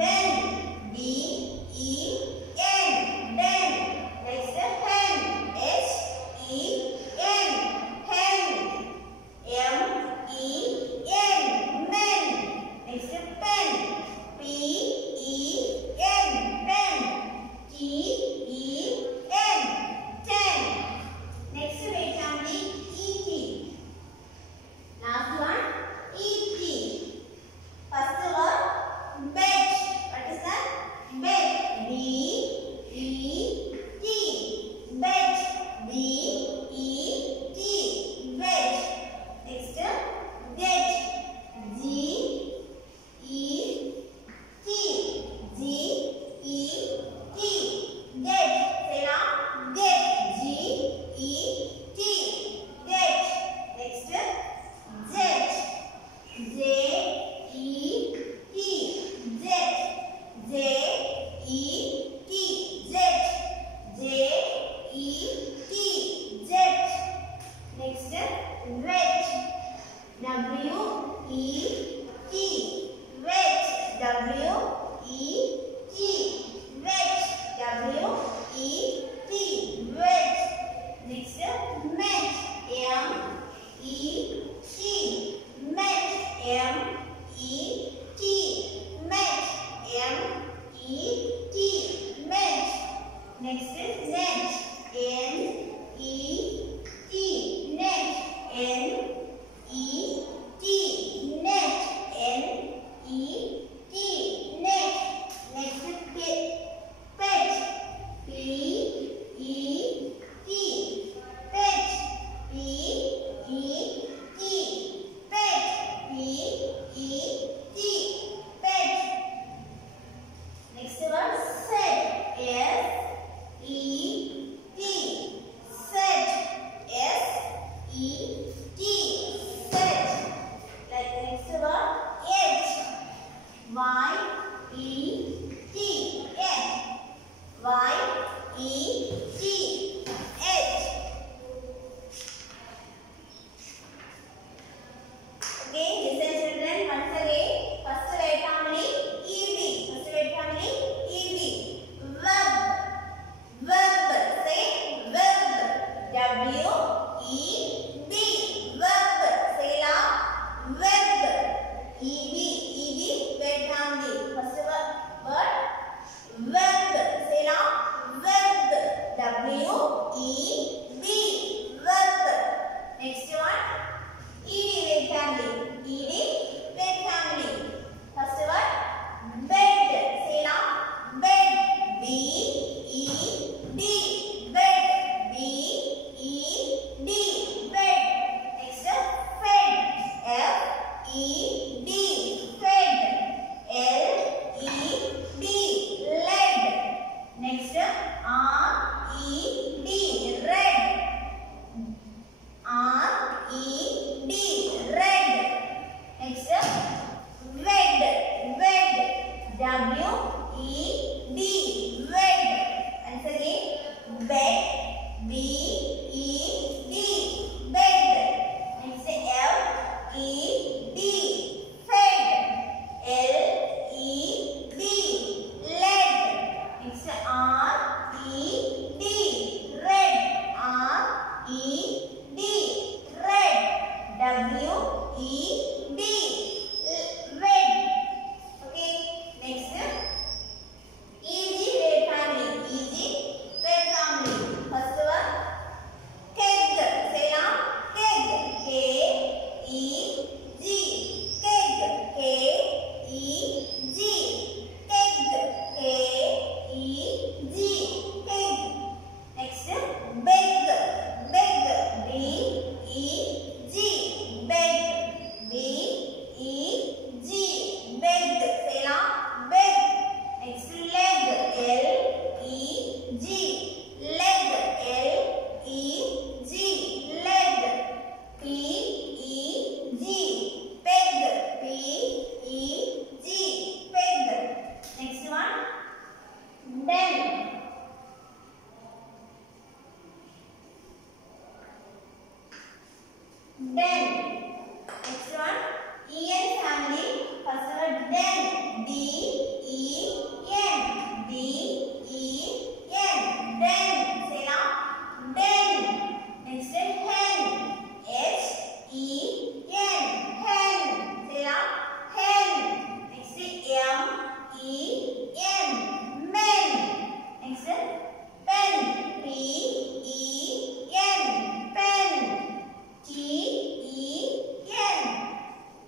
Den. D-E-N. Den. Next is net. N-E-T. Net. N-E-T. Net. N-E-T. Net. Next is pet. P-E-T. Pet. P-E-T. Pet. P-E-T. Pet. Next one, set. S-E-T. Set. S-E-T. Set. Like next one, H. Y-E-T. H. Y-E-T. H. Okay, listen children once again. First word family, ED. First word family, ED. Verb. Verb. Say verb. W-E-B. Verb. Say loud. Verb. ED. ED. Word family. First word. Verb. Say loud. Verb. W-E-B. Verb. Next one. ED word family. ED word family. First one, bed. Say loud. Bed. B-E-D. Bed. B-E-D. Bed. Next, fed. F-E-D. Fed. L-E-D. Led. Next, R-E-D. Red. R-E-D. Red. Next, wed. Wed. W-E-D. Wed. Once again, bed. B-E-D. Bed. Next, F-E-D. Fed. L-E-D. Led. Next, R-E-D. Red. R-E-D. Red. W-E-D. Wed. Okay. Next, EG word family. EG word family. First one, keg. Say now, keg. K-E-G. Keg. K-E-G. Keg. K-E-G. Keg. Next, beg. Beg. B-E-G. Beg. B-E-G. Beg. Say now, beg. Next, leg. L-E-G. Leg. L-E-G. Leg. P-E-G. Peg. P-E-G. Peg. Next one, den. Den. Next one, EN family. First word, den. D-E-N. D-E-N. Den. Say now, den. Next, hen. H-E-N. Hen. Say now, hen. Next, M-E-N. Men. Next, pen. P-E-N. Pen. T-E-N.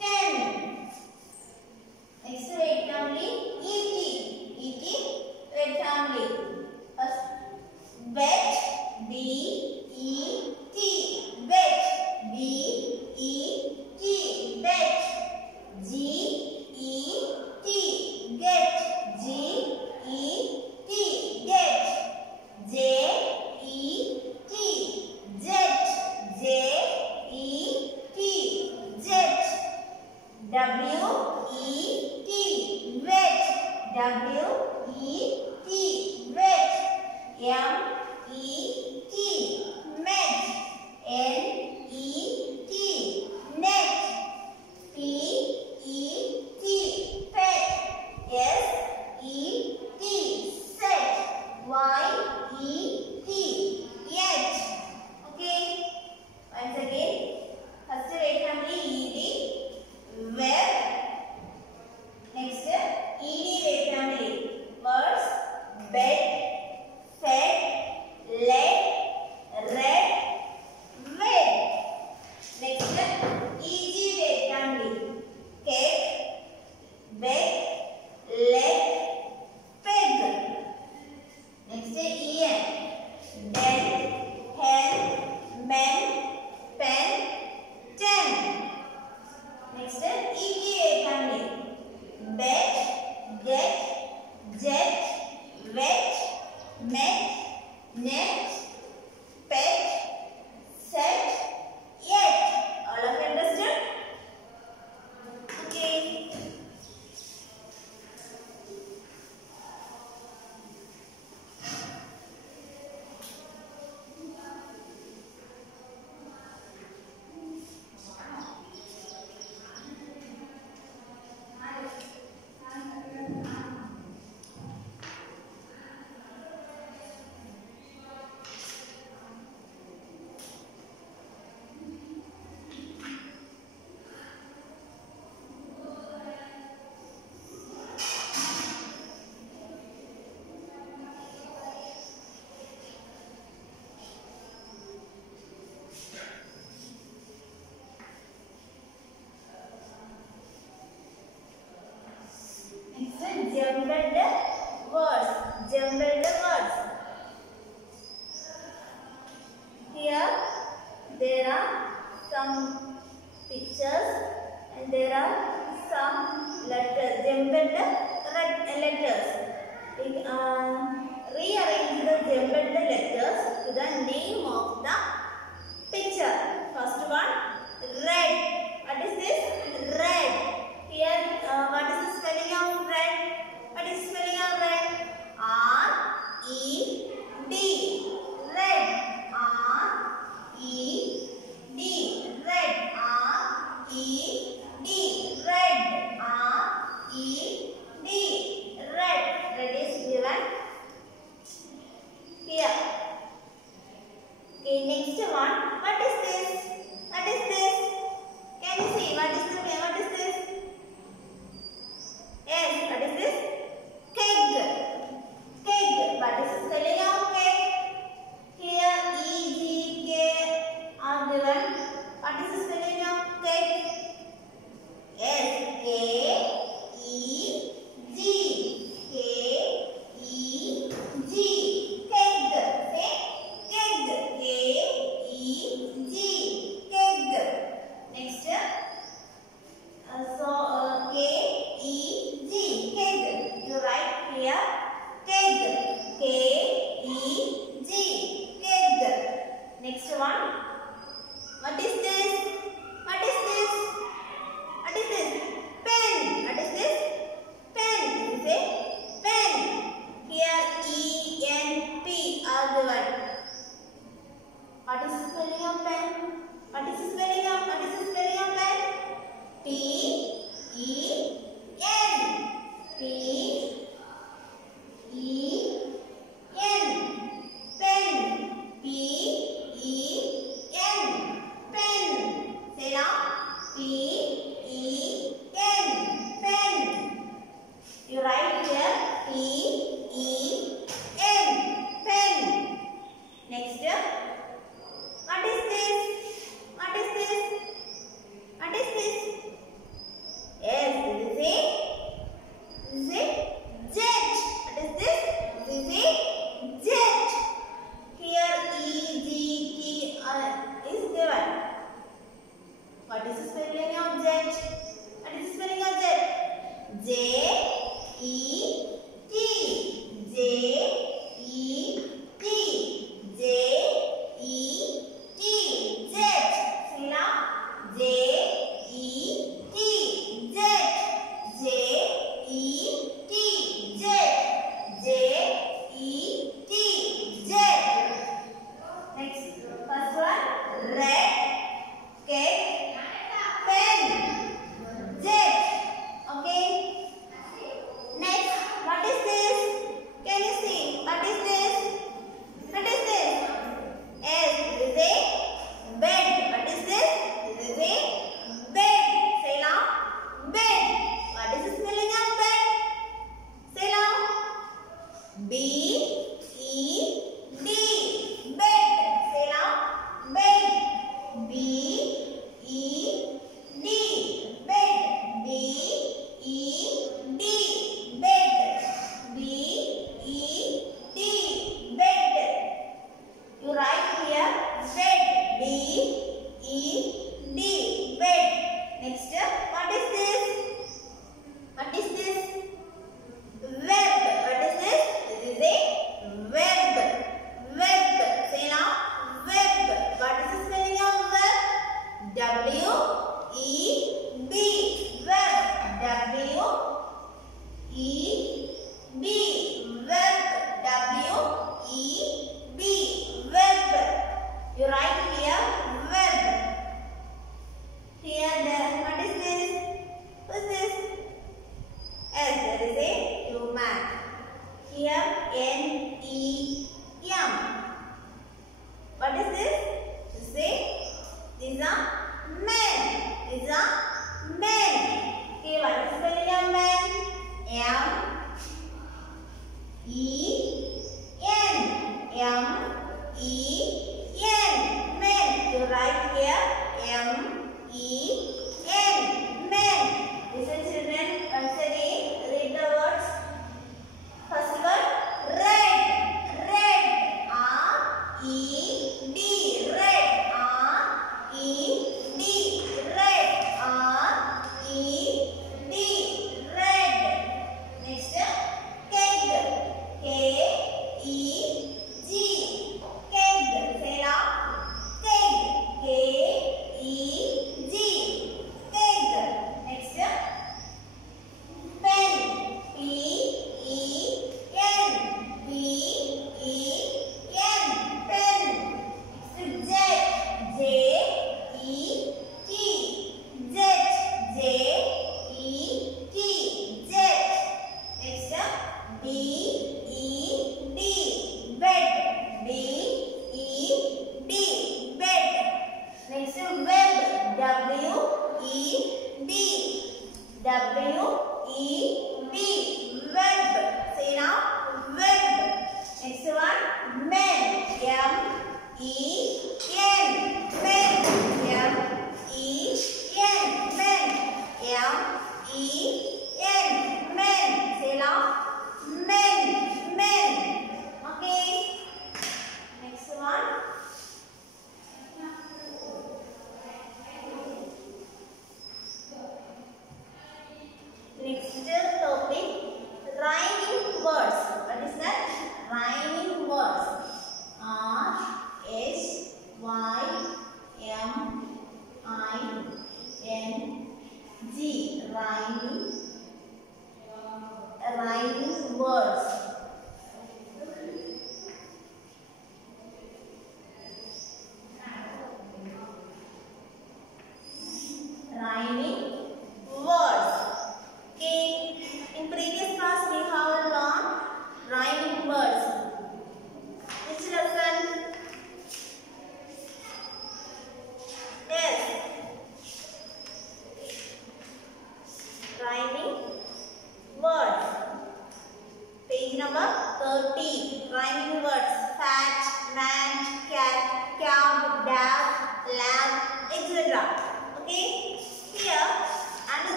Ten. Next word family, E-T. E-T word family. First, bet. B-E-T. Bet. B-E-T. Bet. G-E-T. Get. G-E-T. Get. J-E-T. Jet. J-E-T. Jet. W-E-T. Wet. W-E-T. Wet. M-E-T. Met. N-E-T. Net. P-E-T. Pet. S-E-T. Set. Y-E-T. Yet. Okay. Once again, first word family, ED. Web. Next, ED word family. Words, bed, fed, met, net, pet, set, yet. All of you understood? Okay.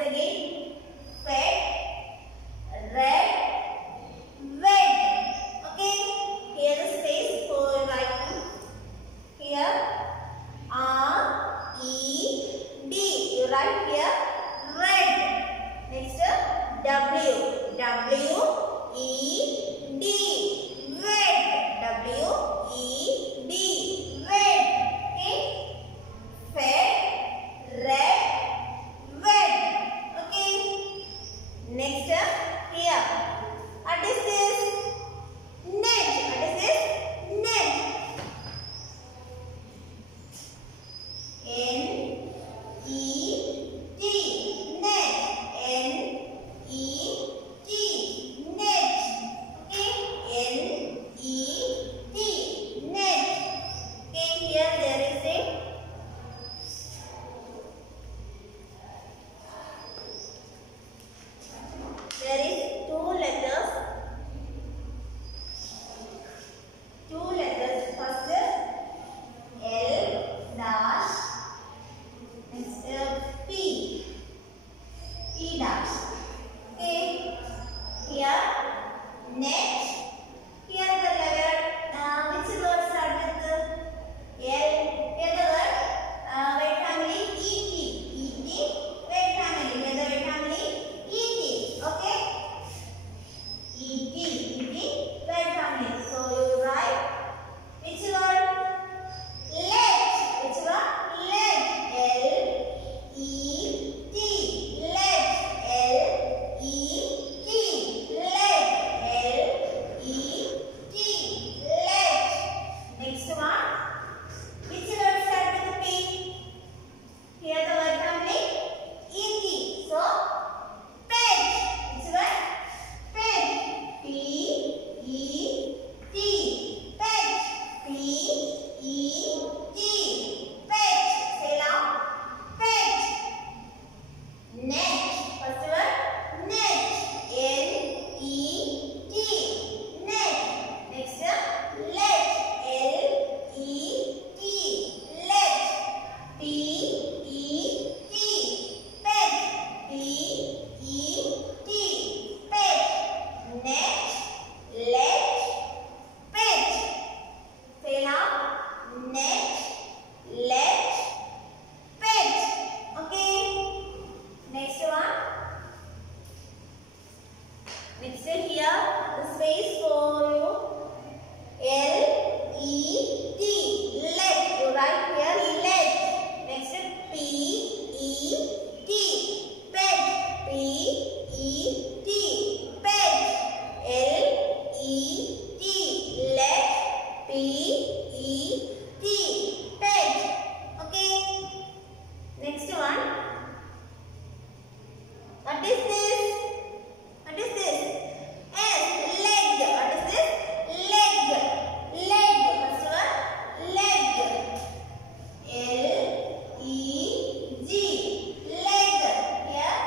again. Fed, red, wed. Okay. Here the space for writing. Here R E D. You write here red. Next W. W E D. Wed. W E D. Wed. Okay. Fed, red, wed. Okay. Next here. What is this? Net. What is this? Net. N E T. Net. N E T. Net. Okay. N E T. Net. Okay. Here there is a two letters. First L dash, next P dash. Okay. Here net. Here the letter which word start with L? Here the word word family ET. Word family. Here the word family ET. Okay. ET word family. So you write which word? Let. Which word? Let. L E T. Let. L E T. Let. L E T. Let. Next one. Which word start with P? Here the word family ET. So pet. Which word? Pet. P E T. Pet. P E T. Pet. Say loud. Pet. Net. First word net. N E T. Net. Next let. L E T. Let. P E T. Pet. P E T. Pet. Net. Let. Pet. Say now. Net. Let. Pet. Okay. Next one. Next here the space for you. L E T. Let. You write here let. Next P E T. Pet. P E T. Pet. L E T. Let. P E T. Pet. Okay. Next one. What is this? What is this? S. Leg. What is this? Leg. Leg. First one. Leg. L E G. Leg. Here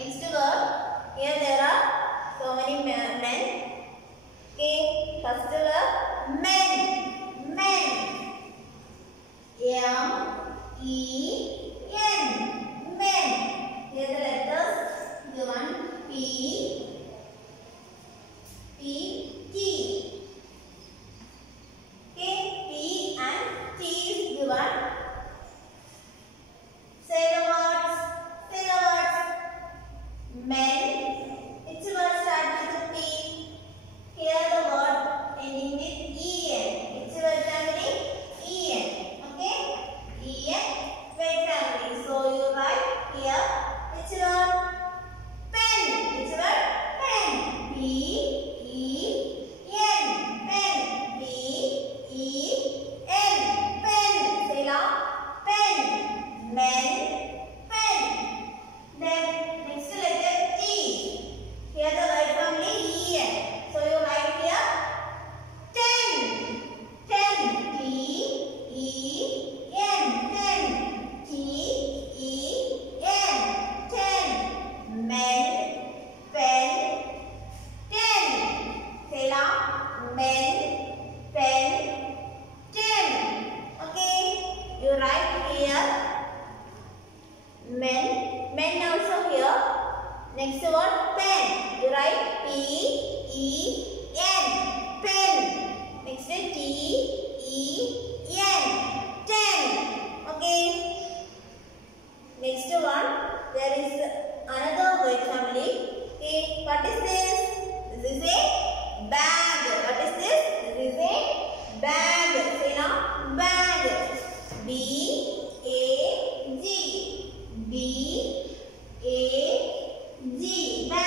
Next word. Here there are so many men. Okay. First word men. Men. M-E-N. Men. Here the letters given P, P, T. Okay. P and T is given. Say the words. Say the words. Men. Which word starts with P? Here the word ending with En. Which word family? En. Okay? En. Word family. So you write here. Which word? Pen. Which word? Pen. P-E-N. Pen. P-E-N. Pen. Say loud. Pen. Men. Pen. Then next letter T. Here the word family En. So you write here 10. 10. T-E-N. 10. T-E-N. 10. Men. Pen. 10. Say loud. Men. Pen. 10. Okay. You write here. Men. Men also here. Next word pen. You write P-E-N. Pen. Next T-E-N. 10. Okay. Next one. There is another word family. Okay. What is this? This is a bag. What is this? This is a bag. Say now. Bag. B-A-G. B-A-G. Bag.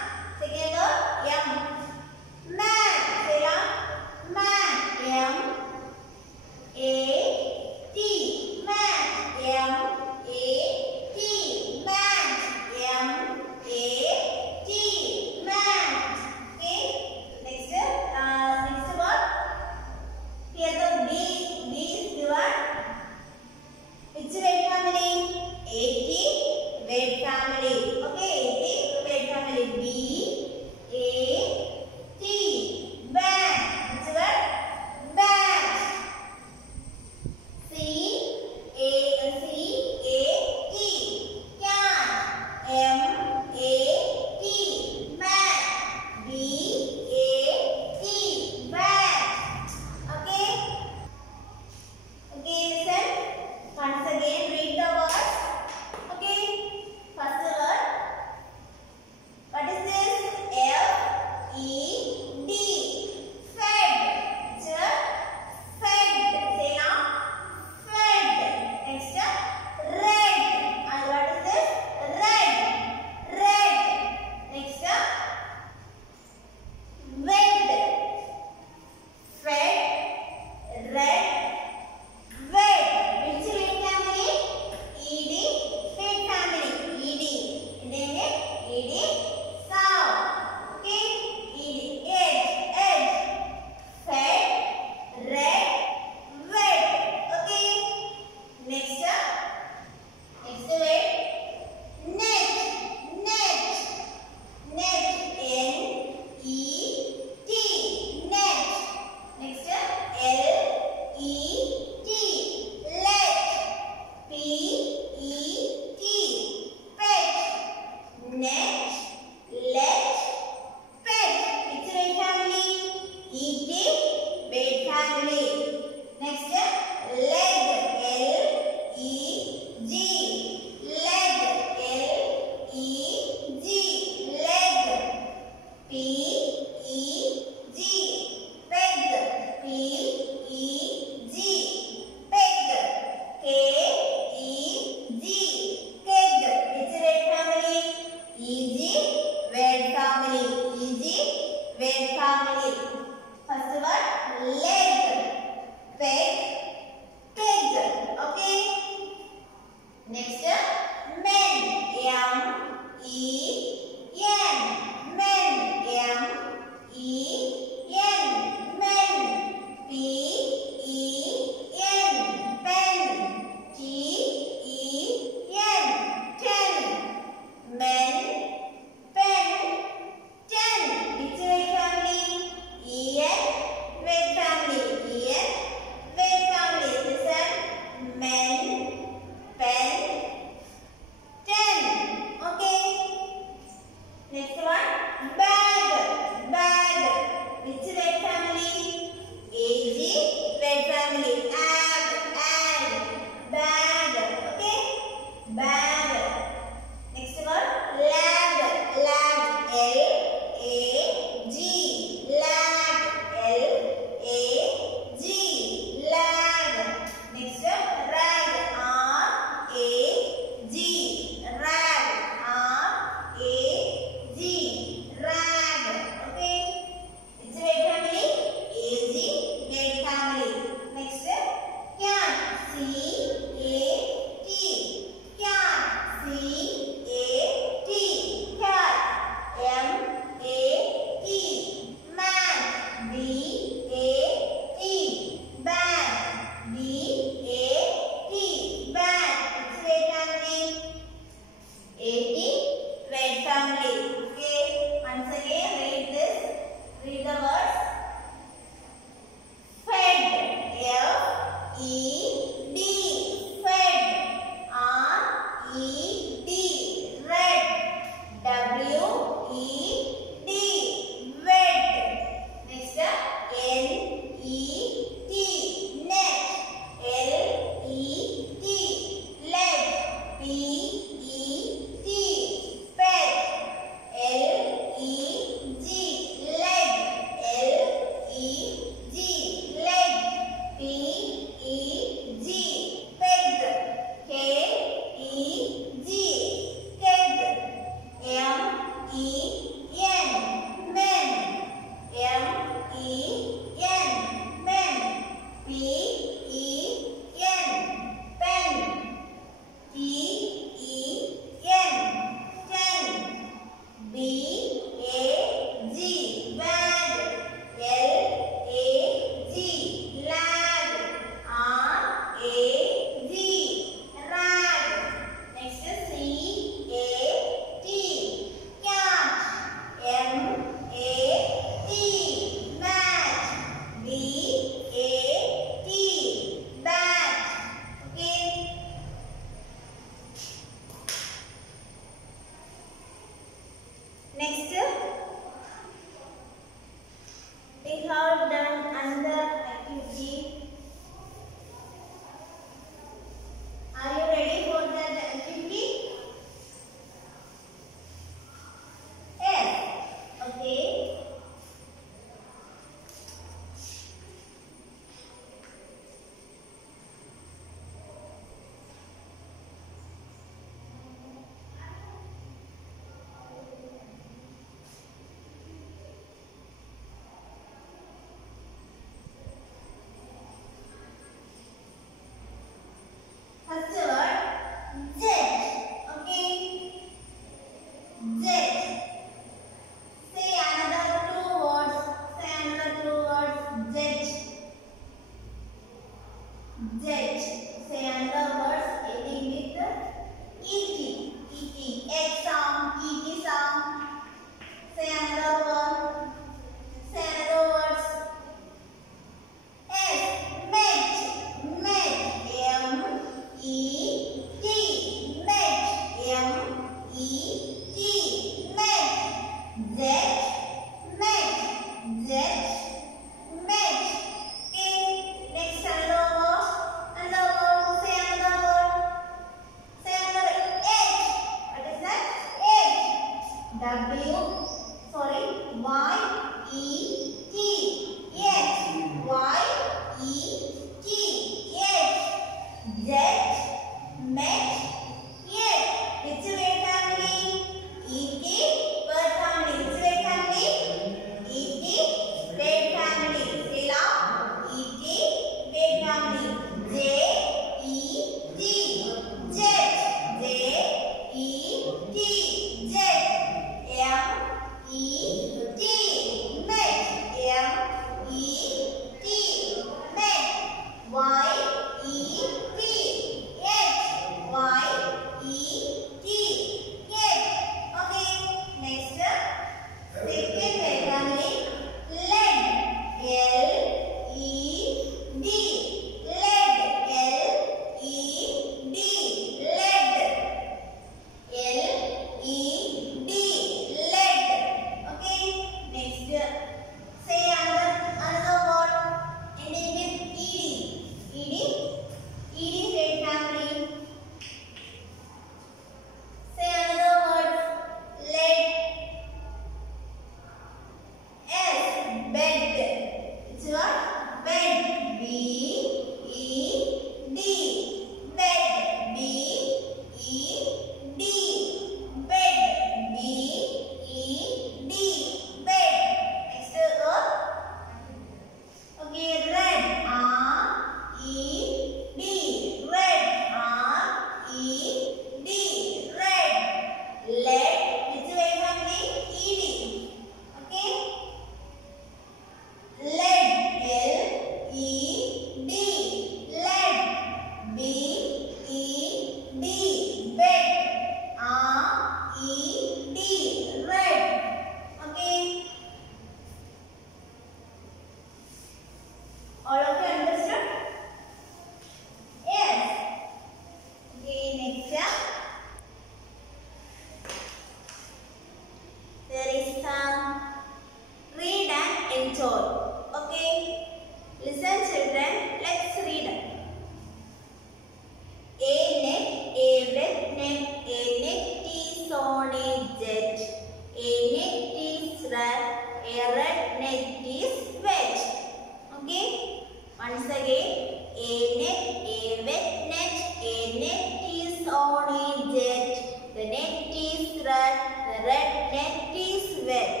is on a jet. The net is red. The red net is wet.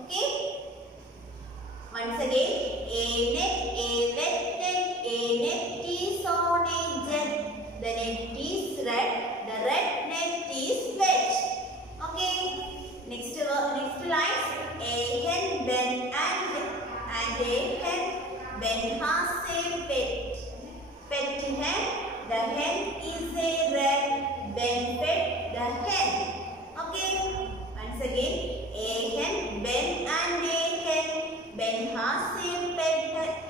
Okay. Once again, a net, a wet net, a net is on a jet. The net is red. The red net is wet. Okay. Next lines. A hen, Ben and a hen. Ben has a pet. Pet hen. The hen is a rat. Ben fed the hen. Okay. Once again, a hen, Ben and a hen. Ben has a pet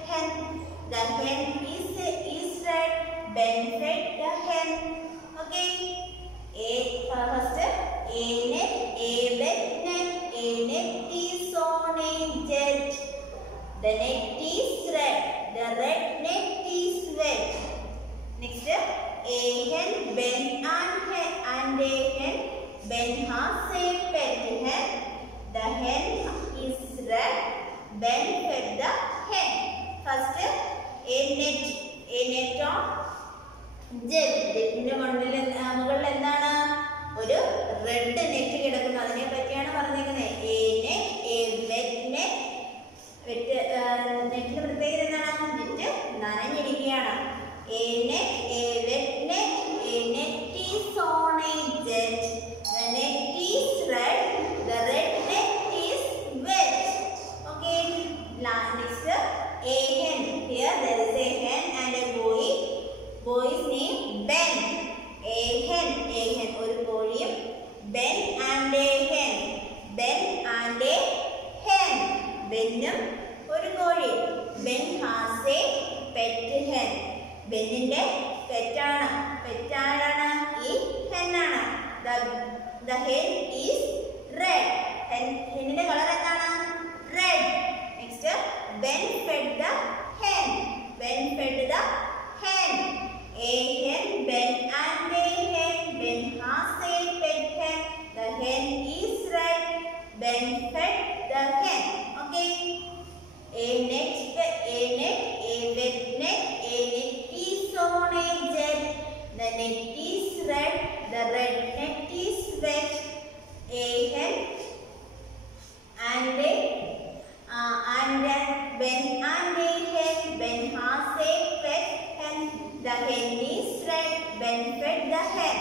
hen. The hen is red. Ben fed the hen. Okay. First, a net, a wet net. A net is on a jet. The net is red. The red net is wet. Next, a hen, Ben and a hen. Ben has a pet hen. The hen is red. Ben fed the hen. First, a net on jet. Jetന്റെ മുകളിൽ എന്താണ് ഒരു red net കിടക്കുന്നു. അതിനെ പറ്റിയാണ് പറഞ്ഞിരിക്കുന്നത്. A net, a wet net. നെറ്റിന്റെ പ്രത്യേകത എന്താണ്? നെറ്റ് നനഞ്ഞിരിക്കുകയാണ്. A net, a wet net, a net is on a jet. The net is red. The red net is wet. Okay. Next, a hen. Here there is a hen and a boy. Boy's name Ben. A hen, ഒരു കോഴിയും Ben and a hen. Ben and a hen. ബെന്നും ഒരു കോഴി. Ben has a pet hen. ബെന്നിന്റെ പെറ്റാണ്. പെറ്റാരാണ്? ഈ ഹെന്നാണ്. The hen is red. ഹെന്നിന്റെ colour എന്താണ്? Red. Next, Ben fed the hen. Ben fed the hen. A hen, Ben and a hen. Ben has a pet hen. The hen is red. Ben fed the hen. Okay. A net, a wet net. A net is on a jet. The net is red. The red net is wet. A hen and Ben and a hen. Ben has a pet hen. The hen is red. Ben fed the hen.